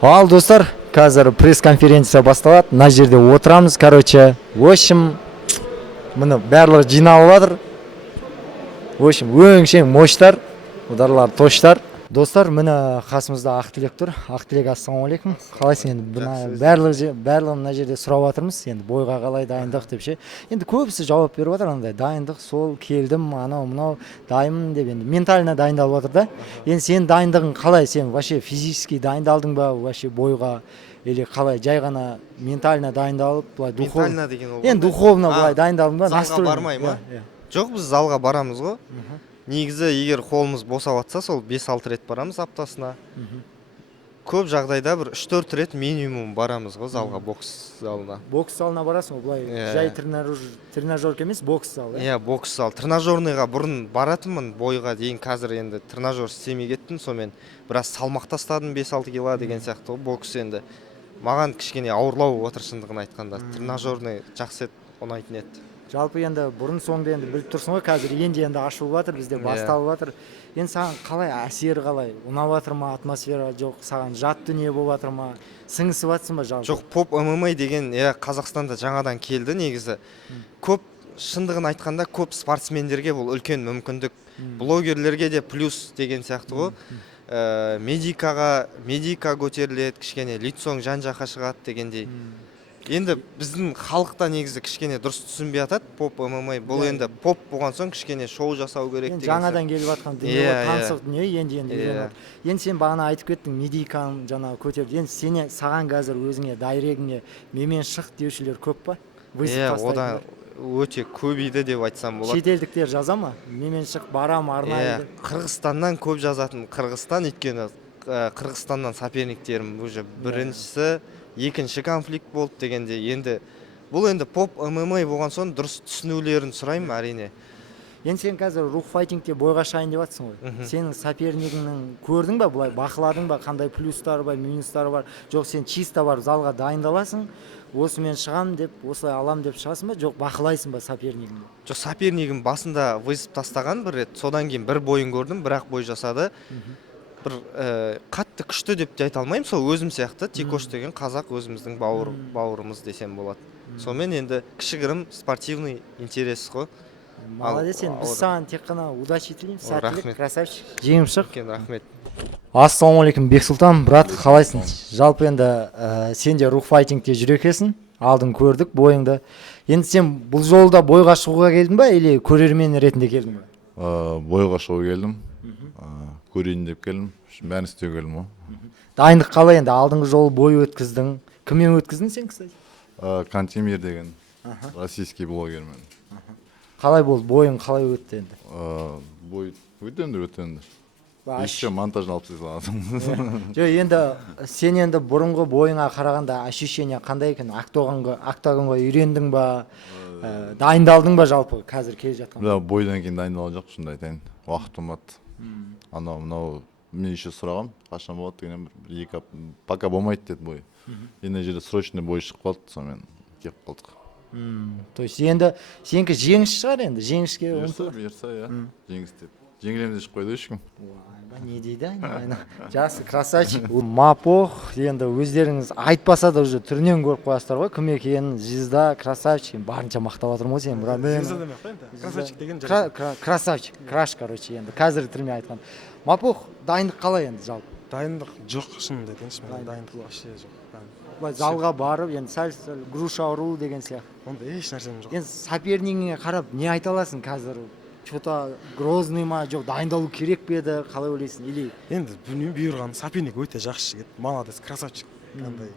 Ал достар, қазір пресс-конференция басталады. Мына жерде отырамыз, короче. В общем, мына барлығы жиналып жатыр. В общем, өңшең моштар, ударлар тоштар. Достар, мына қасымызда Ақтілек тұр. Ақтілек, ассалаумағалейкум. Қалайсың енді? Барлығы мына жерде сұрап жатырмыз. Енді бойға қалай дайындық деп ше. Енді көбісі жауап беріп жатыр, андай дайындық сол келдім, анау мынау дайынмын деп енді ментально дайындалып жатыр да. Енді сенің дайындығың қалай? Сен вообще физически дайындалдың ба вообще бойға? Или қалай жай ғана ментально дайындалып, былай духовно? Ментально деген ол. Енді духовно былай дайындалдың ба? Залға бармай ма? Жоқ, біз залға барамыз ғой. Негізі егер қолымыз босап жатса, сол 5-6 рет барамыз аптасына. Көп жағдайда бір 3-4 рет минимум барамыз ғой залға, бокс залына. Бокс залына барасың ғой, былай жай тренажерка емес, бокс зал. Иә, бокс зал. Тренажерныйға бұрын баратынмын, бойға дейін. Қазір енді тренажер істемей кеттім, сонымен біраз салмақ тастадым, 5-6 кило деген сияқты ғой. Бокс енді маған кішкене ауырлау отыр, шындығын айтқанда. Тренажерный жақсы ұнайтын еді. Жалпы енді бұрын соңды енді біліп тұрсың ғой, қазір енді ашылып жатыр, бізде басталып жатыр. Енді саған қалай әсері қалай? Ұнап жатыр ма атмосфера, жоқ саған жат дүние болып жатыр ма? Сіңісіп жатсың ба жалпы? Жоқ, поп ММА деген Қазақстанда жаңадан келді негізі. Көп, шындығын айтқанда көп спортсмендерге бұл үлкен мүмкіндік. Блогерлерге де плюс деген сияқты ғой. Медика көтеріледі, кішкене лицоң жан-жаққа шығады дегендей. Енді біздің халықта негізі кішкене дұрыс түсінбей жатады поп ММА. Бұл енді поп болған соң кішкене шоу жасау керек деген. Жаңадан келіп жатқан дүние, таңсық дүние енді. Енді сен бағана айтып кеттің, медиканы жаңа көтерді. Енді саған қазір өзіңе дайрегіңе менімен шық деушілер көп па? Одан өте көбейді деп айтсам болады. Шетелдіктер жаза ма? Менімен шық, барам арнайы. Қырғызстаннан көп жазатын. Қырғызстан, өйткені Қырғызстаннан соперниктерім уже біріншісі, екінші конфликт болды дегенде, енді бұл енді поп ММА болған соң дұрыс түсінулерін сұраймын әрине. Енді сен қазір рух файтингте бойға шайын деп жатсың ғой. Сенің сопернигіңнің көрдің ба, былай бақыладың ба, қандай плюстары бар, минустары бар? Жоқ, сен чисто бар залға дайындаласың, осымен шығам деп, осылай алам деп шығасың ба, жоқ бақылайсың ба сопернигіңді? Жоқ, сопернигім басында вызып тастаған бір рет, содан кейін бір бойын көрдім, бірақ бой жасады. Бір қатты күшті деп те айта алмаймын, сол өзім сияқты. Тикош деген қазақ өзіміздің бауырымыз десем болады. Сонымен енді кішігірім спортивный интерес қой. Молодец, біз саған тек қана удачи тілейміз, сәттілік, красавчик. Жеңіп шық. Рахмет. Ассалаумағалейкум, Бексұлтан, брат, қалайсың? Жалпы енді сен де рух файтингте жүр екенсің, алдың көрдік бойыңды. Енді сен бұл жолда бойға шығуға келдің ба, или көрермен ретінде келдің ба? Бойға шығуға келдім. Көрейін деп келдім, бәрін істеу келдім ғой. Дайындық қалай енді? Алдыңғы жолы бой өткіздің. Кіммен өткіздің сен, кстати? Кантемир деген российский блогермен. Қалай болды? Бойың қалай өтті енді? Бой өтенді. Еще монтажын алып тастадым. Жоқ, енді сен енді бұрынғы бойыңа қарағанда ощущение қандай екен? Октагонға үйрендің ба? Дайындалдың ба жалпы қазір келе жатқан? Бойдан кейін дайындалған жоқ, шынымды айтайын. Уақыт болмады. Анау мен еще сұрағам, қашан болады деген, пока болмайды деді бой. Енді жерде срочный бой шығып қалды, сонымен кеп қалдық. То есть енді сенікі жеңіс шығар енді, жеңіске Бұйырса, жеңіс деп. Жеңілемде шығып қойды ешкім. Не дейді? Жақсы, красавчик. Мапох, енді өздеріңіз айтпаса да уже түрінен көріп қоясыздар ғой, кім екенін, звезда, красавчик. Барынша мақтап жатырмын ғой сен, брат. Звезда демек қой енді. Красавчик деген красавчик, краш, короче, енді қазіргі тілмен айтқан. Мапох, дайындық қалай енді жалпы? Дайындық жоқ, шынымды айтайыншы, мен дайындық вообще жоқ. Былай залға барып, енді сәл груша ұру деген сияқты. Онда еш нәрсем жоқ. Енді сопернигіңе қарап не айта аласың қазір? Что-то грозный ма, жоқ дайындалу керек пе еді, қалай ойлайсың? Или енді білмеймін, бұйырған соперник өте жақсы жігіт, молодец, красавчик. Андай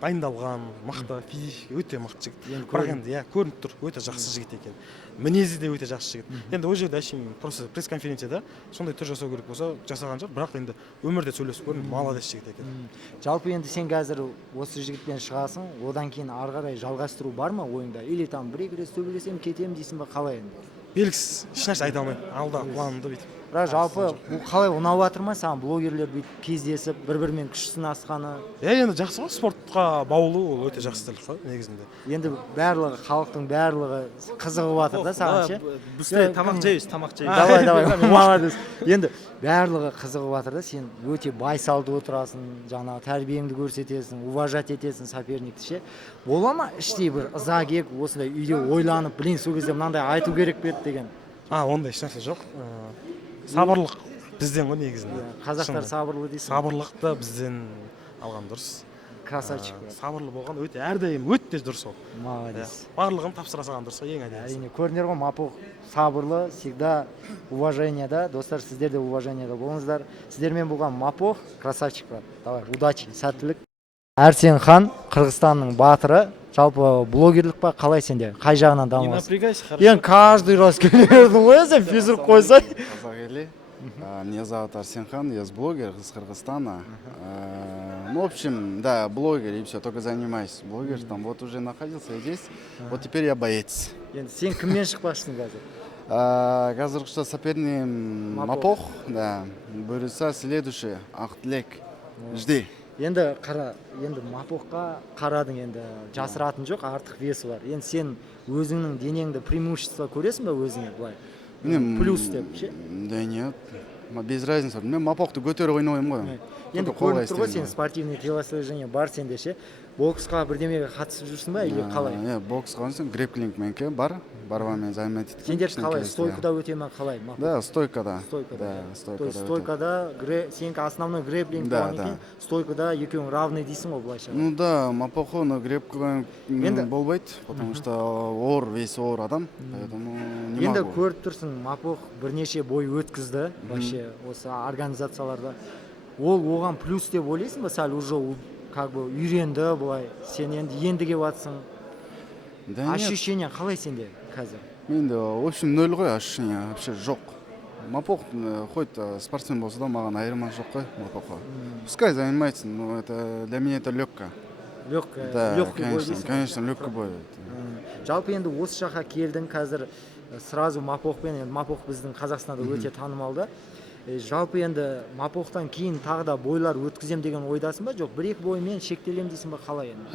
дайындалған, мықты, физически өте мықты жігіт. Бірақ енді көрініп тұр, өте жақсы жігіт екен. Мінезі де өте жақсы жігіт. Енді ол жерде әшейін просто пресс-конференцияда сондай түр жасау керек болса жасаған жоқ, бірақ енді өмірде сөйлесіп көрдім, молодец жігіт екен. Жалпы енді сен қазір осы жігітпен шығасың, одан кейін ары қарай жалғастыру бар ма ойыңда? Или там бір-екі рет сөйлесем кетемін дейсің ба, қалай енді? Белгісіз, ешнәрсе айта алмаймын. Алда планымды бүйтіп бірақ жалпы бұл қалай ұнап жатыр ма саған блогерлер бүйтіп кездесіп бір-бірімен күш сынасқаны? енді жақсы ғой, спортқа баулу ол өте жақсы тірлік қой негізінде. Енді барлығы халықтың барлығы қызығып жатыр да саған ше? Быстрее тамақ жейміз, тамақ жейміз. Давай, молодец. Енді барлығы қызығып жатыр да, сен өте байсалды отырасың, жаңағы тәрбиеңді көрсетесің, уважать етесің соперникті ше. Бола ма іштей бір ыза келіп, осындай үйде ойланып, блин, сол кезде мынандай айту керек пе еді деген? Ондай ешнәрсе жоқ. Сабырлық бізден ғой негізінде. Қазақтар сабырлы дейсің. Сабырлықты бізден алған дұрыс. Красавчик. Сабырлы болған өте әрдайым өте дұрыс ол. Молодец. Барлығын тапсыра салған дұрыс ең әдемісі. Әрине, көрінер ғой, Мапух сабырлы, всегда уважениеда. Достар, сіздер де уважениеда болыңыздар. Сіздермен болған Мапух, красавчик брат. Давай, удачи, сәттілік. Әрсен хан, Қырғызстанның батыры. Жалпы блогерлік па, қалай сенде? Қай жағынан Не дамыласың? напрягайся, хорошо. Енді каждый раз келердің ғой, сен физрук қойсай. Казах Ели. Меня зовут Арсенхан, я блогер из Кыргызстана. Ну, в общем, да, блогер и все, только занимаюсь. Блогер, там вот уже находился здесь, вот теперь я боец. Енді сен кіммен шықпақшысың қазір? Казахша соперник Мапох, да, бұйырса следующий, Ақтілек, жди. Енді қара, енді Мапохқа қарадың, енді жасыратын жоқ, артық весі бар. Енді сен өзіңнің денеңді преимущество көресің ба өзіңе былай? Плюс деп ше? Да нет, без разницы. Мен Мапохты көтеріп ойнаймын ғой. Енді көрініп тұр ғой, сен спортивный телосложение бар сенде ше? Боксқа бірдемеге қатысып жүрсің ба или қалай? Боксқа грэпплинг менке бар, барбамен займет еткен. Сендер қалай, стойкада өте ма қалай? Да, стойкада. Стойкада. То есть стойкада сенікі основной грэпплинг болған екен, стойкада екеуің равный дейсің ғой былайша? Ну да, Мапоху на грэпка болбайды, потому что ор, весь ор адам, поэтому не Енді могу. көріп тұрсың, Мапох бірнеше бой өткізді, вообще осы организацияларда. Ол оған плюс деп ойлайсың ба, сәл уже как бы үйренді былай, сен енді келіп жатсың. Да нет, Ощущение қалай сенде қазір? менде в общем нөл ғой, ощущение вообще жоқ. Мапох хоть спортсмен болса да, маған айырмасы жоқ қой Мапохқа. Пускай занимается, но это для меня это легко. Да, Легкий бой конечно, дейсің? конечно, легкий бой. Жалпы енді осы жаққа келдің қазір сразу Мапохпен, енді Мапох біздің Қазақстанда өте танымалды. Жалпы енді Мапохтан кейін тағы да бойлар өткізем деген ойдасың ба? Жоқ, бір-екі боймен шектелем дейсің ба, қалай енді?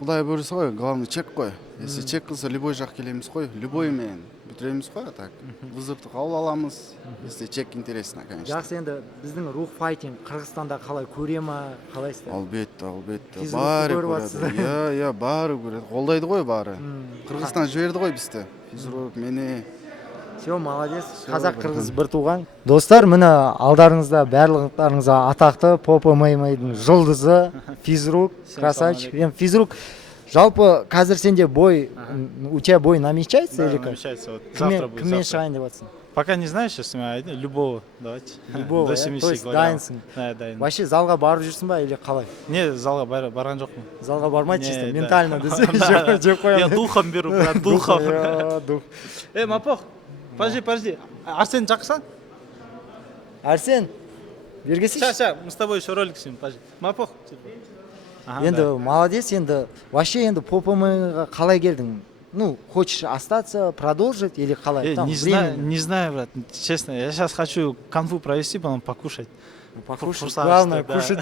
Құдай бұйырса ғой, главный чек қой. Если чек қылса, любой жақ келеміз қой, любой мен бітіреміз қой, так. Вызовты қабыл аламыз, если чек интересно, конечно. Жақсы, енді біздің рух файтинг Қырғызстанда қалай көре ма, қалайсыздар? Албетте, Физруқты бары көріп көреді. жатсыздар. Бары көреді. Қолдайды ғой бары. Қырғызстан жіберді ғой бізді. Физрук, мені. Все, молодец. Қазақ қырғыз бір туған. Достар, міне алдарыңызда барлықтарыңызға атақты Поп ММА-ның жұлдызы Физрук, красавчик. Физрук, жалпы қазір сенде бой, у тебя бой намечается или как? Намечается, вот завтра будет. Кіммен шығайын деп жатсың? Пока не знаю, сейчас любого, давайте. Любого, До иә? 70 То есть килограмм. дайынсың. Да, дайын. Вообще залға барып жүрсің ба или қалай? Не, залға барған жоқпын. Залға бармайды чисто, Не, да. ментально десе Да. жеп Я қоямын. духом беру, брат, духом. Дух. Мапох, подожди. Арсен жақсың? Арсен, бергесейші. Сейчас, мы с тобой еще ролик снимем, подожди. Мапох. Енді молодец, енді вообще енді Поп ММА-ға қалай келдің? Ну, хочешь остаться, продолжить или қалай? Там Не знаю, брат, честно, я сейчас хочу конфу провести, потом покушать. Покушать, Курсовой, главное, да. кушать.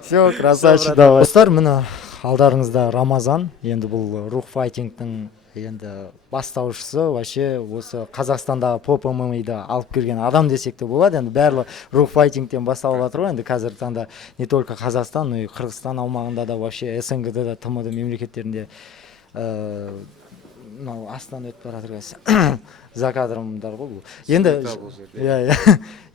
Все, красавчик, давай. Достар, міне алдарыңызда Рамазан, енді бұл рух файтингтің енді бастаушысы, вообще осы Қазақстанда Поп ММА-ды алып келген адам десек те болады. Енді барлығы рух файтингтен басталып жатыр ғой. Енді қазіргі таңда не только Қазақстан, но и Қырғызстан аумағында да, вообще СНГ-да да, ТМД мемлекеттерінде мынау астынан өтіп бара жатыр қазір. За кадрымдар ғой бұл.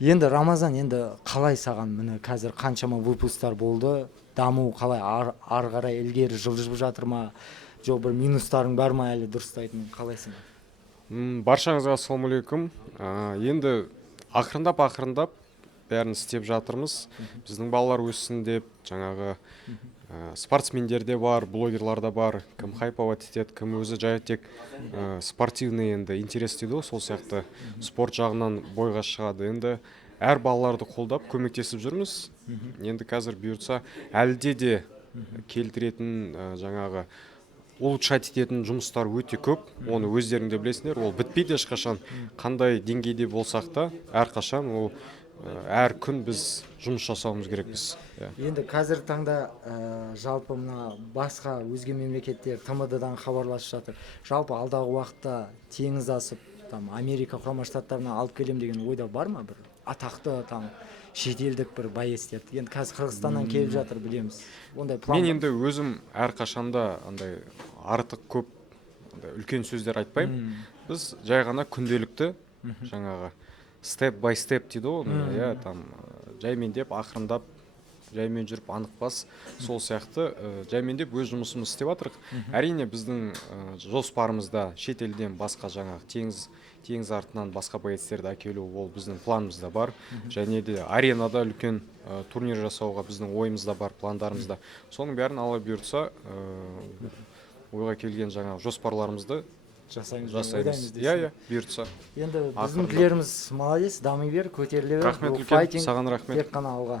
Енді Рамазан, енді қалай саған міне қазір қаншама выпустар болды, даму қалай ары қарай ілгері жылжып жатыр ма? Жоқ, бір минустарың бар ма әлі дұрыстайтын, қалайсың? Баршаңызға ассалаумағалейкум. Енді ақырындап бәрін істеп жатырмыз. Біздің балалар өссін деп, жаңағы спортсмендер де бар, блогерлар да бар. Кім хайповать етеді, кім өзі жай тек спортивный енді интерес дейді ғой, сол сияқты спорт жағынан бойға шығады. Енді әр балаларды қолдап көмектесіп жүрміз. Енді қазір бұйыртса әлде де келтіретін жаңағы улучшать ететін жұмыстар өте көп, оны өздерің де білесіңдер, ол бітпейді ешқашан. Қандай деңгейде болсақ та, әрқашан ол әр күн біз жұмыс жасауымыз керекпіз. Енді қазір таңда жалпы мына басқа өзге мемлекеттер ТМД-дан хабарласып жатыр. Жалпы алдағы уақытта теңіз асып, там Америка құрама штаттарына алып келем деген ойда бар ма бір атақты там шетелдік бір боецтерді? Енді қазір Қырғызстаннан келіп жатыр, білеміз. Ондай план Мен енді өзім әрқашанда андай артық көп үлкен сөздер айтпаймын. Біз жай ғана күнделікті жаңағы степ бай степ дейді ғой, там жаймен деп ақырындап жаймен жүріп анықпас, сол сияқты жаймен деп өз жұмысымызды істеп жатырық. Әрине біздің жоспарымызда шетелден басқа жаңағы теңіз артынан басқа боецтерді әкелу, ол біздің планымызда бар. Және де аренада үлкен турнир жасауға біздің ойымызда бар, пландарымызда. Соның бәрін ала бұйыртса, ойға келген жаңағы жоспарларымызды жасаймыз. Иә, бұйыртса. Енді біздің тілеріміз молодец, дами бер, көтеріле бер. Рахмет үлкен, саған рахмет. Тек қана алға.